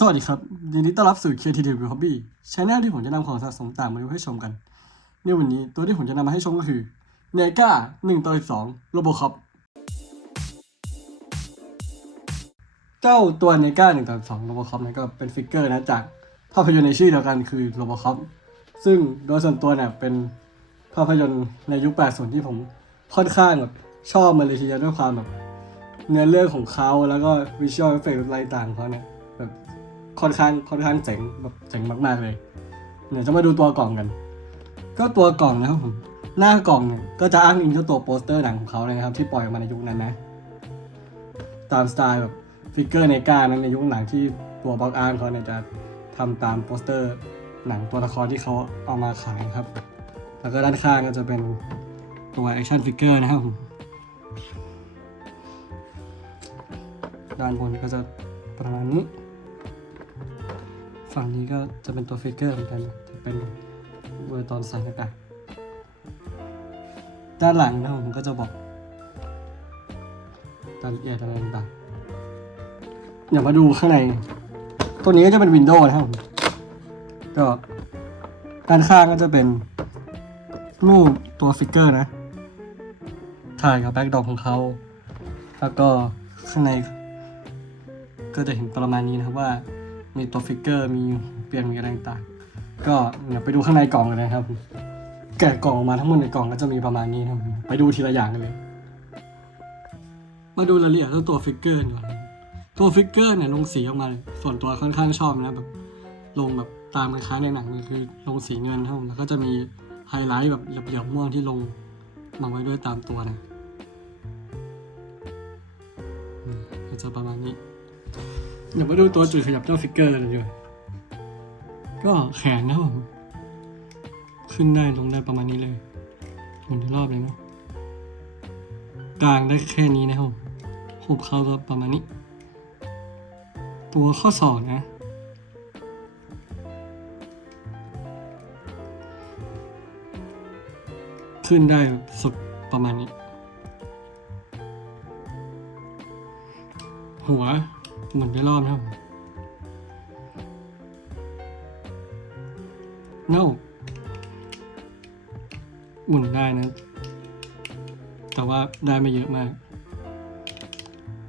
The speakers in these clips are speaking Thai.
สวัสดีครับยินดีต้อนรับสู่ Creative Hobby ชแนลที่ผมจะนำของสะสมต่างมาดูให้ชมกัน ในวันนี้ตัวที่ผมจะนำมาให้ชมก็คือเนก้า1ต่อ12 Robocop เจ้าตัวเนก้า1ต่อ12 Robocop นั้นก็เป็นฟิกเกอร์นะจากภาพยนตร์ในชื่อเดียวกันคือ Robocop ซึ่งโดยส่วนตัวเนี่ยเป็นภาพยนตร์ในยุค80ที่ผมค่อนข้างแบบชอบมาเลยทีเดียวด้วยความแบบเนื้อเรื่องของเขาแล้วก็วิชวลเอฟเฟกต์อะไรต่างเขาเนี่ยแบบ ค่อนข้างค่อนข้างเจ๋งแบบเจ๋งมากๆเลย เดี๋ยวจะมาดูตัวกล่องกัน ก็ตัวกล่องนะครับผมหน้ากล่องเนี่ยก็จะอ้างอิงเจ้าตัวโปสเตอร์หนังของเขาเลยนะครับ ที่ปล่อยออกมาในยุคนั้นนะ ตามสไตล์แบบฟิกเกอร์ในก้านั้นในยุคหนังที่ตัวบล็อกอาร์ตเขาเนี่ยจะทำตามโปสเตอร์หนังตัวละครที่เขาเอามาขายครับ แล้วก็ด้านข้างก็จะเป็นตัวแอคชั่นฟิกเกอร์นะครับผมด้านบนก็จะประมาณนี้ ฝั่งนี้ก็จะเป็นตัวฟิกเกอร์เหมือนกันจะเป็นเวอร์ตอนใส่หน้ากากด้านหลังนะผมก็จะบอกรายละเอียดอะไรต่างๆอย่ามาดูข้างใน ตัวนี้ก็จะเป็นวินโดว์นะครับก็ด้านข้างก็จะเป็นรูปตัวฟิกเกอร์นะ ถ่ายกับแบ็กดรอปของเขา แล้วก็ข้างใน ก็จะเห็นประมาณนี้นะครับว่า มีตัวฟิกเกอร์ มีเปลี่ยนมีอะไรต่างๆก็เดี๋ยวไปดูข้างในกล่องกันนะครับ แกะกล่องออกมาทั้งหมดในกล่องก็จะมีประมาณนี้นะครับไปดูทีละอย่างกันเลย มาดูรายละเอียดของตัวฟิกเกอร์ก่อนตัวฟิกเกอร์เนี่ยลงสีออกมา ส่วนตัวค่อนข้างชอบนะแบบลงแบบตามคล้ายในหนังเลยคือลงสีเงินครับผมแล้วก็จะมีไฮไลท์แบบเหลี่ยมๆม่วงที่ลงมาไว้ด้วยตามตัวนะอืมก็จะประมาณนี้ เดี๋ยวมาดูตัวจุดขยับเจ้าฟิกเกอร์กันดีกว่าก็แขนนะผมขึ้นได้ลงได้ประมาณนี้เลยหมุนอีรอบเลยเนาะกลางได้แค่นี้นะผมหุบเข้าก็ประมาณนี้ ตัวข้อศอกนะ ขึ้นได้สุดประมาณนี้ หัว หมุนได้รอบนะครับเน่าหมุนได้นะ แต่ว่าได้ไม่เยอะมาก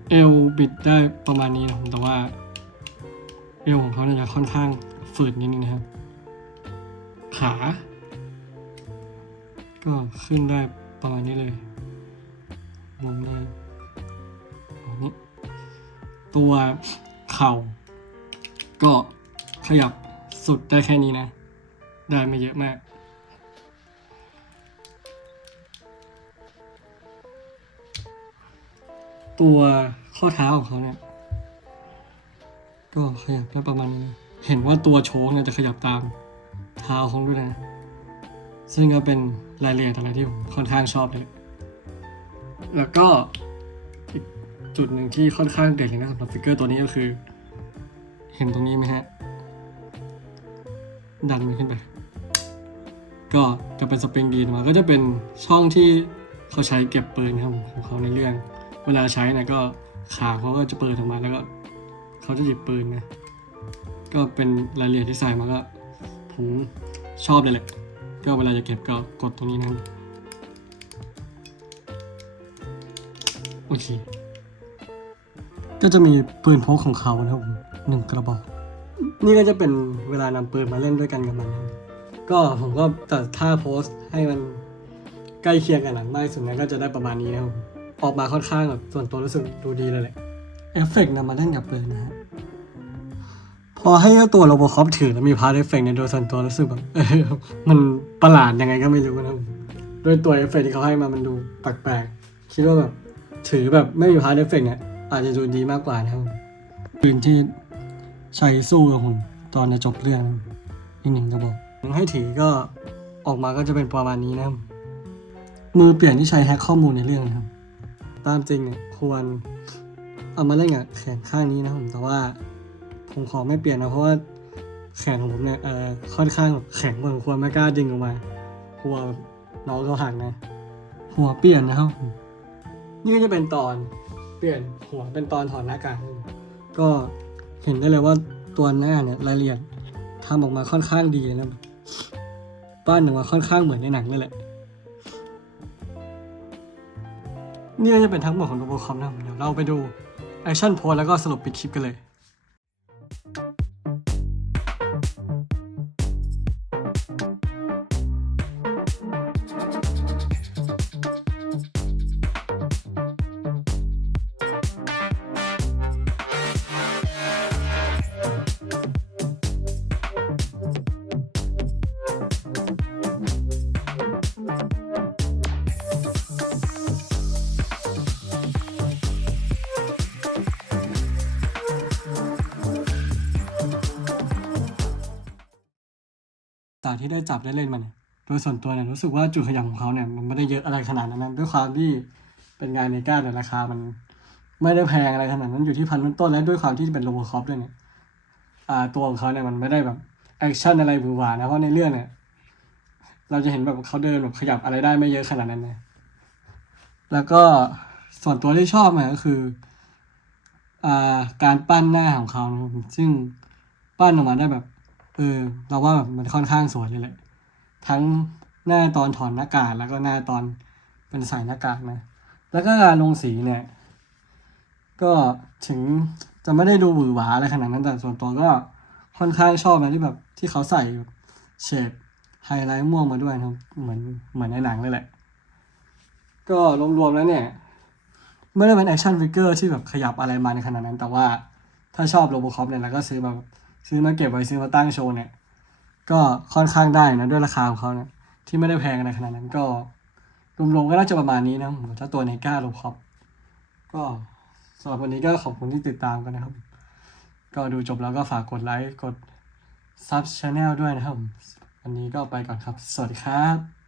เอวบิดได้ประมาณนี้นะครับแต่ว่า เอวของเขาเนี่ยจะค่อนข้างฝืดนิดนึงนะครับ ขา ก็ขึ้นได้ประมาณนี้เลยลงได้นี้ ตัวเข่า ก็ขยับสุดได้แค่นี้นะ ได้ไม่เยอะมาก ตัวข้อเท้าของเขาเนี่ย ก็ขยับได้ประมาณนี้นะเห็นว่าตัวโชคเนี่ยจะขยับตามเท้าเขาด้วยนะ ซึ่งก็เป็นรายละเอียดอะไรที่ผมค่อนข้างชอบเลย แล้วก็ จุดหนึ่งที่ค่อนข้างเด่นเลยนะสำหรับฟิกเกอร์ตัวนี้ก็คือ เห็นตรงนี้ไหมฮะ ดันมันขึ้นไป ก็จะเป็นสปริงดีนมา ก็จะเป็นช่องที่เขาใช้เก็บปืนครับของเขาในเรื่อง เวลาใช้นะก็ขาเขาก็จะเปิดออกมาแล้วก็เขาจะหยิบปืนนะก็เป็นรายละเอียดที่ใส่มาก็ผมชอบเลยแหละ ก็เวลาจะเก็บก็กดตรงนี้นะโอเค ก็จะมีปืนพกของเขานะครับผมหนึ่งกระบอก นี่ก็จะเป็นเวลานำปืนมาเล่นด้วยกันกับมันนะก็ผมก็ตัดท่าโพสต์ให้มันใกล้เคียงกันหนังมากที่สุดนั้นก็จะได้ประมาณนี้นะครับผมออกมาค่อนข้างแบบส่วนตัวรู้สึกดูดีเลยแหละเอฟเฟกต์นำมาเล่นกับปืนนะฮะพอให้ตัวโรบอคอปถือแล้วมีพาร์ทเอฟเฟกต์ในยโดยส่วนตัวรู้สึกแบบมันประหลาดยังไงก็ไม่รู้นะครับด้วยตัวเอฟเฟกต์ที่เขาให้มามันดูแปลกๆคิดว่าแบบถือแบบไม่มีพาร์ทเอฟเฟกต์เนี่ย อาจจะดูดีมากกว่านะครับปืนที่ใช้สู้กับหุ่นตอนจะจบเรื่องอีกหนึ่งกระบอกให้ถือก็ออกมาก็จะเป็นประมาณนี้นะครับมือเปลี่ยนที่ใช้แฮกข้อมูลในเรื่องนะครับ ตามจริงเนี่ยควรเอามาเล่นกับแขนข้างนี้นะครับแต่ว่าผมขอไม่เปลี่ยนนะเพราะว่าแขนของผมเนี่ยเออค่อนข้างแบบแข็งพอสมควรไม่กล้าดึงออกมากลัวน้องเขาหักนะ หัวเปลี่ยนนะครับ นี่ก็จะเป็นตอน เปลี่ยนหัวเป็นตอนถอดหน้ากากก็เห็นได้เลยว่าตัวหน้าเนี่ยรายละเอียดทำออกมาค่อนข้างดีนะปั้นออกมาค่อนข้างเหมือนในหนังเลยแหละนี่ก็จะเป็นทั้งหมดของโรบอคอมนะเดี๋ยวเราไปดูแอคชั่นโพสแล้วก็สรุปปิดคลิปกันเลย จากที่ได้จับได้เล่นมันยโดยส่วนตัวเนี่ยรู้สึกว่าจุดขยับของเขาเนี่ยมันไม่ได้เยอะอะไรขนาดนั้นนะด้วยความที่เป็นงานในก้าแต่ราคามันไม่ได้แพงอะไรขนาดนั้นอยู่ที่พันต้นๆและด้วยความที่เป็นโรบคอปด้วยเนี่ยอ่าตัวของเขาเนี่ยมันไม่ได้แบบแอคชั่นอะไรหวือหวานะเพราะในเรื่องเนี่ยเราจะเห็นแบบเขาเดินแบบขยับอะไรได้ไม่เยอะขนาดนั้นนะแล้วก็ส่วนตัวที่ชอบเนี่ยก็คืออ่าการปั้นหน้าของเขาซึ่งปั้นออกมาได้แบบ เออ เราว่าแบบมันค่อนข้างสวยเลยแหละ ทั้งหน้าตอนถอนหน้ากากแล้วก็หน้าตอนเป็นใส่หน้ากากนะ แล้วก็การลงสีเนี่ย ก็ถึงจะไม่ได้ดูหวือหวาอะไรขนาดนั้นแต่ส่วนตัวก็ค่อนข้างชอบนะที่แบบที่เขาใส่เฉดไฮไลท์ม่วงมาด้วยนะครับ เหมือนเหมือนในหนังเลยแหละ ก็รวมๆแล้วเนี่ย ไม่ได้เป็นแอคชั่นฟิกเกอร์ที่แบบขยับอะไรมันขนาดนั้น แต่ว่าถ้าชอบโรบอคอปเนี่ยเราก็ซื้อมา ซื้อมาเก็บไว้ซื้อมาตั้งโชว์เนี่ย ก็ค่อนข้างได้นะด้วยราคาของเขาเนี่ยที่ไม่ได้แพงอะไรขนาดนั้นก็รวมๆก็น่าจะประมาณนี้นะถ้าตัวในก้าโรบอคอปก็สำหรับวันนี้ก็ขอบคุณที่ติดตามกันนะครับ ก็ดูจบแล้วก็ฝากกดไลค์กดซับช anel ด้วยนะครับ วันนี้ก็ไปก่อนครับ สวัสดีครับ